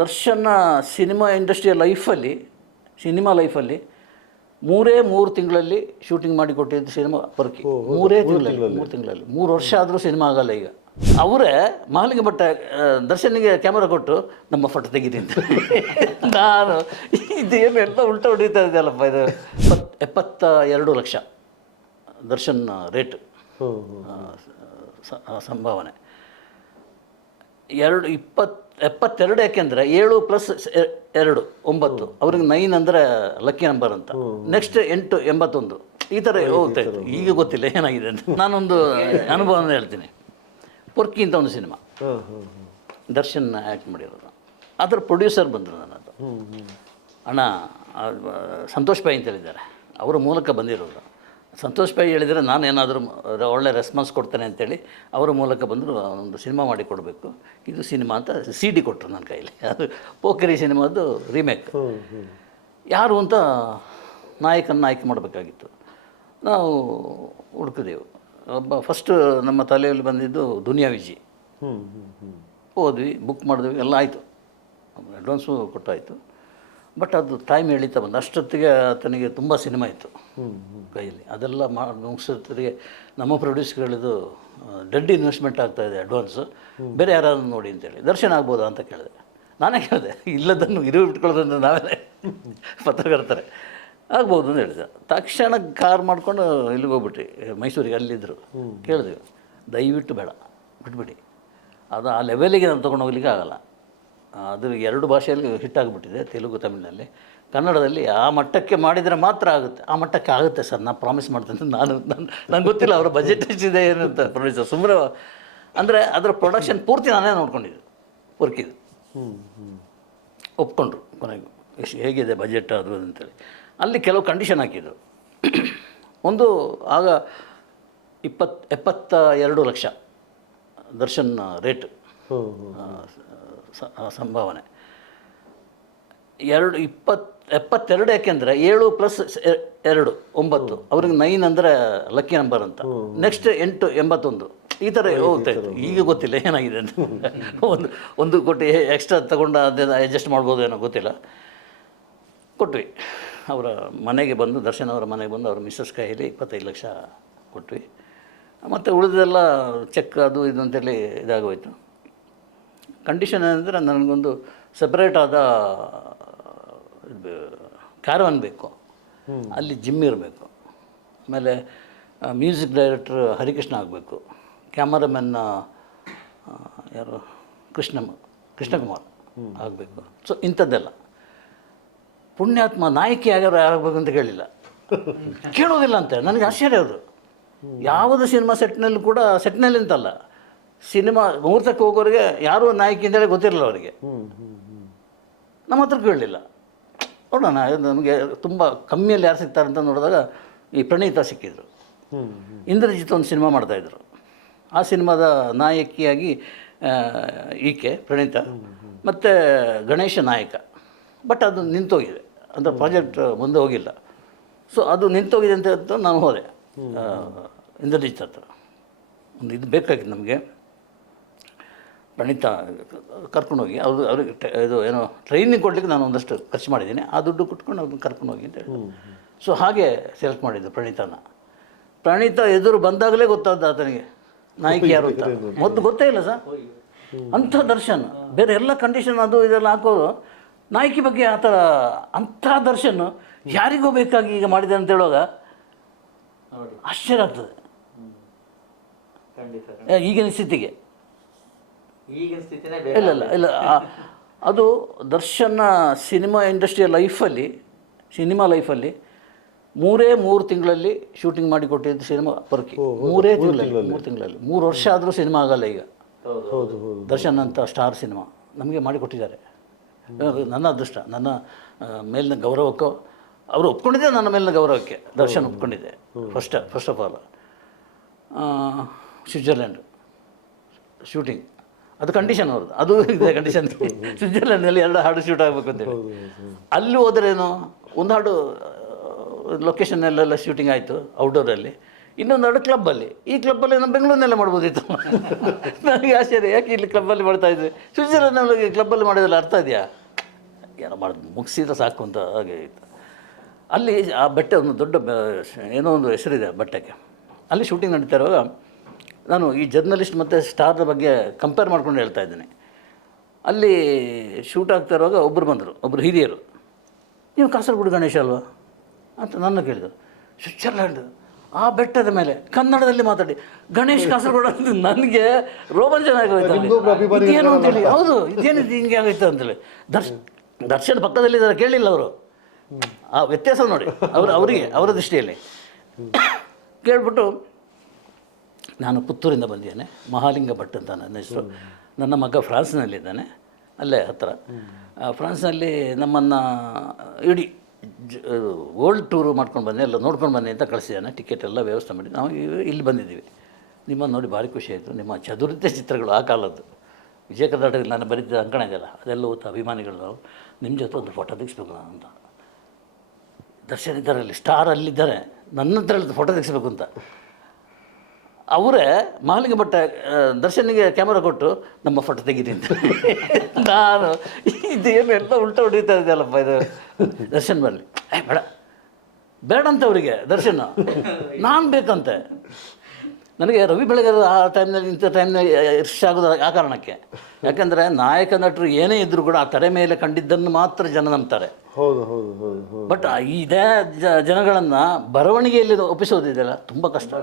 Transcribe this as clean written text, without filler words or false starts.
ದರ್ಶನ cinema ಇಂಡಸ್ಟ್ರಿಯ cinema ಲೈಫಲ್ಲಿ 3 ತಿಂಗಳಲ್ಲಿ ಶೂಟಿಂಗ್ ಮಾಡಿಕೊಟ್ಟಿದ್ದು ಸಿನಿಮಾ ಪೊರ್ಕಿ. 3 ತಿಂಗಳಲ್ಲಿ 3 ವರ್ಷ ಆದರೂ ಸಿನಿಮಾ ಆಗಲ್ಲ ಈಗ. ಅವರೇ ಮಹಲಿಗೆ ಭಟ್ಟ ದರ್ಶನಿಗೆ ಕ್ಯಾಮರಾ ಕೊಟ್ಟು ನಮ್ಮ ಫೋಟೋ ತೆಗೀರಿ ಅಂತ. ನಾನು ಇದೇನು ಎಲ್ಲ ಉಲ್ಟಾ ಹೊಡಿತಾ ಇದೆಯಲ್ಲಪ್ಪ. ಇದು 72 ಲಕ್ಷ ದರ್ಶನ್ ರೇಟ್ ಸಂಭಾವನೆ. 72 ಯಾಕೆಂದರೆ 7 + 2 9, ಅವ್ರಿಗೆ 9 ಅಂದರೆ ಲಕ್ಕಿ ನಂಬರ್ ಅಂತ. ನೆಕ್ಸ್ಟ್ 8 81 ಈ ಥರ ಹೋಗ್ತಾ ಇತ್ತು. ಈಗ ಗೊತ್ತಿಲ್ಲ ಏನಾಗಿದೆ ಅಂತ. ನಾನೊಂದು ಅನುಭವನ ಹೇಳ್ತೀನಿ. ಪೊರ್ಕಿ ಅಂತ ಒಂದು ಸಿನಿಮಾ ದರ್ಶನ್ ಆ್ಯಕ್ಟ್ ಮಾಡಿರೋದು. ಅದರ ಪ್ರೊಡ್ಯೂಸರ್ ಬಂದರು ನನ್ನದು. ಅಣ್ಣ ಸಂತೋಷ್ ಪೈ ಅಂತ ಹೇಳಿದ್ದಾರೆ, ಅವರ ಮೂಲಕ ಬಂದಿರೋದು. ಸಂತೋಷ್ ಪೈ ಹೇಳಿದರೆ ನಾನು ಏನಾದರೂ ಒಳ್ಳೆ ರೆಸ್ಪಾನ್ಸ್ ಕೊಡ್ತೇನೆ ಅಂತೇಳಿ ಅವರ ಮೂಲಕ ಬಂದರು. ಒಂದು ಸಿನಿಮಾ ಮಾಡಿ ಕೊಡಬೇಕು, ಇದು ಸಿನಿಮಾ ಅಂತ CD ಕೊಟ್ಟರು ನನ್ನ ಕೈಲಿ. ಅದು ಪೋಖರಿ ಸಿನಿಮಾದ್ದು ರೀಮೇಕ್. ಯಾರು ಅಂತ ನಾಯಕನ ಆಯ್ಕೆ ಮಾಡಬೇಕಾಗಿತ್ತು. ನಾವು ಹುಡುಕಿದೆವು. ಒಬ್ಬ ಫಸ್ಟ್ ನಮ್ಮ ತಲೆಯಲ್ಲಿ ಬಂದಿದ್ದು ದುನಿಯಾ ವಿಜಿ. ಹೋದ್ವಿ, ಬುಕ್ ಮಾಡಿದ್ವಿ, ಎಲ್ಲ ಆಯಿತು, ಅಡ್ವಾನ್ಸು ಕೊಟ್ಟಾಯಿತು. ಬಟ್ ಅದು ಟೈಮ್ ಎಳೀತಾ ಬಂದು ಅಷ್ಟೊತ್ತಿಗೆ ಆತನಿಗೆ ತುಂಬ ಸಿನಿಮಾ ಇತ್ತು ಕೈಯಲ್ಲಿ. ಅದೆಲ್ಲ ಮುಗಿಸೋತ್ತಿಗೆ ನಮ್ಮ ಪ್ರೊಡ್ಯೂಸರ್ಗಳಿದು ಡೆಡ್ ಇನ್ವೆಸ್ಟ್ಮೆಂಟ್ ಆಗ್ತಾಯಿದೆ ಅಡ್ವಾನ್ಸು, ಬೇರೆ ಯಾರಾದ್ರು ನೋಡಿ ಅಂತೇಳಿ. ದರ್ಶನ ಆಗ್ಬೋದಾ ಅಂತ ಕೇಳಿದೆ. ನಾನೇ ಕೇಳಿದೆ, ಇಲ್ಲದನ್ನು ಇಟ್ಕೊಳ್ಳೋದಂದ್ರೆ ನಾವೇ ಪತ್ರಕರ್ತಾರೆ, ಆಗ್ಬೋದು ಅಂತ ಹೇಳಿದೆ. ತಕ್ಷಣ ಕಾರ್ ಮಾಡಿಕೊಂಡು ಇಲ್ಲಿಗೆ ಹೋಗ್ಬಿಟ್ರಿ, ಮೈಸೂರಿಗೆ. ಅಲ್ಲಿದ್ದರು. ಕೇಳಿದ್ವಿ, ದಯವಿಟ್ಟು ಬೇಡ, ಬಿಟ್ಬಿಡಿ. ಅದು ಆ ಲೆವೆಲಿಗೆ ನಾನು ತೊಗೊಂಡು ಹೋಗ್ಲಿಕ್ಕೆ ಆಗಲ್ಲ. ಅದು 2 ಭಾಷೆಯಲ್ಲಿ ಹಿಟ್ ಆಗಿಬಿಟ್ಟಿದೆ, ತೆಲುಗು ತಮಿಳಿನಲ್ಲಿ. ಕನ್ನಡದಲ್ಲಿ ಆ ಮಟ್ಟಕ್ಕೆ ಮಾಡಿದರೆ ಮಾತ್ರ ಆಗುತ್ತೆ. ಆ ಮಟ್ಟಕ್ಕೆ ಆಗುತ್ತೆ ಸರ್, ನಾನು ಪ್ರಾಮಿಸ್ ಮಾಡ್ತೇನೆ. ನನಗೆ ಗೊತ್ತಿಲ್ಲ ಅವರ ಬಜೆಟ್ ಎಷ್ಟಿದೆ ಏನು ಅಂತ. ಪ್ರೊಡ್ಯೂಸರ್ ಸುಮ್ಮನೆ ಅಂದರೆ ಅದರ ಪ್ರೊಡಕ್ಷನ್ ಪೂರ್ತಿ ನಾನೇ ನೋಡ್ಕೊಂಡಿದ್ದು. ಪೊರ್ಕಿದ್ದು ಒಪ್ಕೊಂಡ್ರು ಕೊನೆಗೂ, ಎಷ್ಟು ಹೇಗಿದೆ ಬಜೆಟ್ ಅದು ಅಂತೇಳಿ. ಅಲ್ಲಿ ಕೆಲವು ಕಂಡೀಷನ್ ಹಾಕಿದ್ದು. ಒಂದು ಆಗ 72 ಲಕ್ಷ ದರ್ಶನ್ ರೇಟ್ ಸಂಭಾವನೆ. 72 ಯಾಕೆಂದರೆ 7 + 2 9, ಅವ್ರಿಗೆ 9 ಅಂದರೆ ಲಕ್ಕಿ ನಂಬರ್ ಅಂತ. ನೆಕ್ಸ್ಟ್ 8 81 ಈ ಥರ ಹೋಗ್ತಾ ಇತ್ತು. ಈಗ ಗೊತ್ತಿಲ್ಲ ಏನಾಗಿದೆ ಅಂತ. 1 ಕೋಟಿ ಎಕ್ಸ್ಟ್ರಾ ತಗೊಂಡು ಅದೇ ಅಡ್ಜಸ್ಟ್ ಮಾಡ್ಬೋದು ಏನೋ ಗೊತ್ತಿಲ್ಲ. ಕೊಟ್ವಿ. ಅವರ ಮನೆಗೆ ಬಂದು, ದರ್ಶನ್ ಅವರ ಮನೆಗೆ ಬಂದು ಅವ್ರ ಮಿಸ್ಸಸ್ ಕೈಯಲ್ಲಿ 25 ಲಕ್ಷ ಕೊಟ್ವಿ. ಮತ್ತು ಉಳಿದೆಲ್ಲ ಚೆಕ್ ಅದು ಇದು ಅಂತೇಳಿ ಇದಾಗೋಯ್ತು. ಕಂಡೀಷನ್ ಏನಂದರೆ ನನಗೊಂದು ಸಪ್ರೇಟ್ ಆದ ಕ್ಯಾರವನ್ ಬೇಕು, ಅಲ್ಲಿ ಜಿಮ್ ಇರಬೇಕು, ಆಮೇಲೆ ಮ್ಯೂಸಿಕ್ ಡೈರೆಕ್ಟ್ರ್ ಹರಿಕೃಷ್ಣ ಆಗಬೇಕು, ಕ್ಯಾಮರಾಮನ್ ಯಾರು ಕೃಷ್ಣಕುಮಾರ್ ಆಗಬೇಕು. ಸೊ ಇಂಥದ್ದೆಲ್ಲ. ಪುಣ್ಯಾತ್ಮ ನಾಯಕಿ ಯಾರು ಆಗಬೇಕು ಅಂತ ಕೇಳಿಲ್ಲ, ಕೇಳೋದಿಲ್ಲ ಅಂತ. ನನಗೆ ಆಶ್ಚರ್ಯ ಅದು. ಯಾವುದೇ ಸಿನಿಮಾ ಸೆಟ್ನಲ್ಲಿ ಕೂಡ, ಸೆಟ್ನಲ್ಲಿ ಅಂತಲ್ಲ, ಸಿನಿಮಾ ಮುಹೂರ್ತಕ್ಕೆ ಹೋಗೋರಿಗೆ ಯಾರೂ ನಾಯಕಿ ಅಂತೇಳಿ ಗೊತ್ತಿರಲಿಲ್ಲ ಅವರಿಗೆ. ನಮ್ಮ ಹತ್ರ ಕೇಳಲಿಲ್ಲ. ನೋಡೋಣ, ನಮಗೆ ತುಂಬ ಕಮ್ಮಿಯಲ್ಲಿ ಯಾರು ಸಿಗ್ತಾರೆ ಅಂತ ನೋಡಿದಾಗ ಈ ಪ್ರಣೀತಾ ಸಿಕ್ಕಿದ್ರು. ಇಂದ್ರಜಿತ್ ಒಂದು ಸಿನಿಮಾ ಮಾಡ್ತಾಯಿದ್ರು. ಆ ಸಿನಿಮಾದ ನಾಯಕಿಯಾಗಿ ಈಕೆ ಪ್ರಣೀತಾ, ಮತ್ತು ಗಣೇಶ ನಾಯಕ. ಬಟ್ ಅದು ನಿಂತೋಗಿದೆ, ಅಂದರೆ ಪ್ರಾಜೆಕ್ಟ್ ಮುಂದೆ ಹೋಗಿಲ್ಲ. ಸೊ ಅದು ನಿಂತೋಗಿದೆ ಅಂತ ಹೇಳ್ತು. ನಾನು ಹೋದೆ ಇಂದ್ರಜಿತ್ ಹತ್ರ. ಒಂದು ಇದು ಬೇಕಾಗಿತ್ತು ನಮಗೆ. ಪ್ರಣೀತಾ ಕರ್ಕೊಂಡೋಗಿ ಅವ್ರಿಗೆ ಇದು ಏನೋ ಟ್ರೈನಿಂಗ್ ಕೊಡಲಿಕ್ಕೆ ನಾನು ಒಂದಷ್ಟು ಖರ್ಚು ಮಾಡಿದ್ದೀನಿ, ಆ ದುಡ್ಡು ಕೊಟ್ಕೊಂಡು ಅವ್ರನ್ನ ಕರ್ಕೊಂಡೋಗಿ ಅಂತ ಹೇಳಿ. ಸೊ ಹಾಗೆ ಸೆಲೆಕ್ಟ್ ಮಾಡಿದ್ದು ಪ್ರಣೀತಾನ. ಪ್ರಣೀತಾ ಎದುರು ಬಂದಾಗಲೇ ಗೊತ್ತಾದ ಆತನಿಗೆ ನಾಯಕಿ ಯಾರು ಅಂತ. ಮೊದಲು ಗೊತ್ತೇ ಇಲ್ಲ ಸರ್. ಅಂಥ ದರ್ಶನ್ ಬೇರೆ ಎಲ್ಲ ಕಂಡೀಷನ್ ಅದು ಇದೆಲ್ಲ ಹಾಕೋದು, ನಾಯಕಿ ಬಗ್ಗೆ ಆ ಥರ ಅಂಥ ದರ್ಶನ್ ಯಾರಿಗೋ ಬೇಕಾಗಿ ಈಗ ಮಾಡಿದೆ ಅಂತ ಹೇಳುವಾಗ ಆಶ್ಚರ್ಯ ಆಗ್ತದೆ. ಈಗಿನ ಸ್ಥಿತಿಗೆ ಇಲ್ಲ ಅದು ದರ್ಶನ ಸಿನಿಮಾ ಇಂಡಸ್ಟ್ರಿಯ ಸಿನಿಮಾ ಲೈಫಲ್ಲಿ 3 ತಿಂಗಳಲ್ಲಿ ಶೂಟಿಂಗ್ ಮಾಡಿಕೊಟ್ಟಿದ್ದು ಸಿನಿಮಾ ಪೊರ್ಕಿ. 3 ತಿಂಗಳಲ್ಲಿ 3 ವರ್ಷ ಆದರೂ ಸಿನಿಮಾ ಆಗಲ್ಲ ಈಗ. ದರ್ಶನ್ ಅಂತ ಸ್ಟಾರ್ ಸಿನಿಮಾ ನಮಗೆ ಮಾಡಿಕೊಟ್ಟಿದ್ದಾರೆ. ನನ್ನ ಅದೃಷ್ಟ, ನನ್ನ ಮೇಲಿನ ಗೌರವಕ್ಕೋ ಅವರು ಒಪ್ಕೊಂಡಿದ್ದೆ, ನನ್ನ ಮೇಲಿನ ಗೌರವಕ್ಕೆ ದರ್ಶನ್ ಒಪ್ಕೊಂಡಿದ್ದೆ. First of all Switzerland shooting, ಅದು ಕಂಡೀಷನ್ ಅವ್ರದ್ದು. ಅದು ಇದೆ ಕಂಡೀಷನ್. ಸ್ವಿಟ್ಜರ್ಲ್ಯಾಂಡ್ನಲ್ಲಿ 2 ಹಾಡು ಶೂಟ್ ಆಗಬೇಕು ಅಂತೇಳಿ. ಅಲ್ಲಿ ಹೋದ್ರೇನು, ಒಂದು ಹಾಡು ಲೊಕೇಶನ್ನಲ್ಲೆಲ್ಲ ಶೂಟಿಂಗ್ ಆಯಿತು ಔಟ್ಡೋರಲ್ಲಿ. ಇನ್ನೊಂದೆರಡು ಕ್ಲಬ್ಬಲ್ಲಿ. ಈ ಕ್ಲಬ್ಬಲ್ಲಿ ನಮ್ಮ ಬೆಂಗಳೂರಿನಲ್ಲೇ ಮಾಡ್ಬೋದಿತ್ತು. ನನಗೆ ಆಶ್ಚರ್ಯ, ಯಾಕೆ ಇಲ್ಲಿ ಕ್ಲಬ್ಬಲ್ಲಿ ಮಾಡ್ತಾ ಇದ್ವಿ, ಸ್ವಿಟ್ಜರ್ಲೆಂಡ್ನಲ್ಲಿ ಕ್ಲಬ್ಬಲ್ಲಿ ಮಾಡೋದಿಲ್ಲ, ಅರ್ಥ ಇದೆಯಾ, ಏನೋ ಮಾಡೋದು ಮುಗಿಸಿದ್ರೆ ಸಾಕು ಅಂತ ಹಾಗೆ ಇತ್ತು. ಅಲ್ಲಿ ಆ ಬೆಟ್ಟ ಒಂದು ದೊಡ್ಡ ಏನೋ ಒಂದು ಹೆಸರಿದೆ ಬೆಟ್ಟಕ್ಕೆ. ಅಲ್ಲಿ ಶೂಟಿಂಗ್ ನಡೀತಾ ಇರುವಾಗ ನಾನು ಈ ಜರ್ನಲಿಸ್ಟ್ ಮತ್ತು ಸ್ಟಾರ್ನ ಬಗ್ಗೆ ಕಂಪೇರ್ ಮಾಡ್ಕೊಂಡು ಹೇಳ್ತಾ ಇದ್ದೀನಿ. ಅಲ್ಲಿ ಶೂಟ್ ಆಗ್ತಾ ಇರುವಾಗ ಒಬ್ಬರು ಬಂದರು, ಒಬ್ಬರು ಹಿರಿಯರು, ನೀವು ಕಾಸರಗೋಡು ಗಣೇಶ ಅಲ್ವಾ ಅಂತ ನನ್ನ ಕೇಳಿದರು. ಸ್ವಿಟ್ಜರ್ಲ್ಯಾಂಡ್ ಆ ಬೆಟ್ಟದ ಮೇಲೆ ಕನ್ನಡದಲ್ಲಿ ಮಾತಾಡಿ ಗಣೇಶ್ ಕಾಸರಗೋಡು ಅಂತ ನನಗೆ ರೋಮಾಂಚನ ಆಗೋಯ್ತು. ಏನು ಅಂತೇಳಿ, ಹೌದು ಇದೇನಿದೆ ಹಿಂಗೆ ಆಗೋಯ್ತು ಅಂತೇಳಿ. ದರ್ಶನ್ ಪಕ್ಕದಲ್ಲಿದ್ದಾರೆ, ಕೇಳಿಲ್ಲ ಅವರು, ಆ ವ್ಯತ್ಯಾಸ ನೋಡಿ ಅವರಿಗೆ ಅವರ ದೃಷ್ಟಿಯಲ್ಲಿ. ಕೇಳ್ಬಿಟ್ಟು ನಾನು ಪುತ್ತೂರಿಂದ ಬಂದಿದ್ದೇನೆ, ಮಹಾಲಿಂಗ ಭಟ್ ಅಂತ ನನ್ನ ಹೆಸರು, ನನ್ನ ಮಗ ಫ್ರಾನ್ಸ್ನಲ್ಲಿದ್ದಾನೆ, ಅಲ್ಲೇ ಹತ್ತಿರ. ಫ್ರಾನ್ಸ್ನಲ್ಲಿ ನಮ್ಮನ್ನು ಇಡೀ ವರ್ಲ್ಡ್ ಟೂರು ಮಾಡ್ಕೊಂಡು ಬನ್ನಿ, ಎಲ್ಲ ನೋಡ್ಕೊಂಡು ಬನ್ನಿ ಅಂತ ಕಳಿಸಿದ್ದಾನೆ. ಟಿಕೆಟ್ ಎಲ್ಲ ವ್ಯವಸ್ಥೆ ಮಾಡಿ ನಾವು ಇಲ್ಲಿ ಬಂದಿದ್ದೀವಿ. ನಿಮ್ಮನ್ನು ನೋಡಿ ಭಾರಿ ಖುಷಿ ಆಯಿತು, ನಿಮ್ಮ ಚದುರಿತ ಚಿತ್ರಗಳು ಆ ಕಾಲದ್ದು ವಿಜಯ ಕರ್ನಾಟಕದಲ್ಲಿ ನಾನು ಬರೀತಿದ್ದ ಅಂಕಣ ಇದೆಯಲ್ಲ, ಅದೆಲ್ಲ ಓದ್ತಾ ಅಭಿಮಾನಿಗಳು ನಾವು ನಿಮ್ಮ ಜೊತೆ ಒಂದು ಫೋಟೋ ತೆಗಿಸ್ಬೇಕು ಅಂತ. ದರ್ಶನ್ ಇದ್ದಾರೆ ಅಲ್ಲಿ, ಸ್ಟಾರ್ ಅಲ್ಲಿದ್ದಾರೆ, ನನ್ನ ಹತ್ರ ಹೇಳಿದ್ದು ಫೋಟೋ ತೆಗಿಸ್ಬೇಕು ಅಂತ. ಅವರೇ ಮಹಾಲಿಂಗ ಭಟ್ಟ ದರ್ಶನಿಗೆ ಕ್ಯಾಮರಾ ಕೊಟ್ಟು ನಮ್ಮ ಫೋಟೋ ತೆಗೀರಿ ಅಂತ. ನಾನು ಇದೇನು ಎಲ್ಲ ಉಲ್ಟಾ ಹೊಡಿತಾ ಇದೆಯಲ್ಲಪ್ಪ ಇದು, ದರ್ಶನ್ ಬರಲಿ, ಬೇಡ ಬೇಡ ಅಂತ ಅವರಿಗೆ ದರ್ಶನ, ನಾನು ಬೇಕಂತೆ. ನನಗೆ ರವಿ ಬೆಳಗೆರೆ ಆ ಟೈಮ್ನಲ್ಲಿ ಇಂಥ ಟೈಮ್ನಲ್ಲಿ ಇಷ್ಟ ಆಗೋದು ಆ ಕಾರಣಕ್ಕೆ. ಯಾಕೆಂದರೆ ನಾಯಕ ನಟರು ಏನೇ ಇದ್ದರೂ ಕೂಡ ಆ ತೆರೆ ಮೇಲೆ ಕಂಡಿದ್ದನ್ನು ಮಾತ್ರ ಜನ ನಂಬ್ತಾರೆ. ಹೌದು ಹೌದು ಹೌದು ಹೌದು. ಬಟ್ ಇದೇ ಜನಗಳನ್ನು ಬರವಣಿಗೆಯಲ್ಲಿ ಒಪ್ಪಿಸೋದಿದೆಯಲ್ಲ ತುಂಬ ಕಷ್ಟ.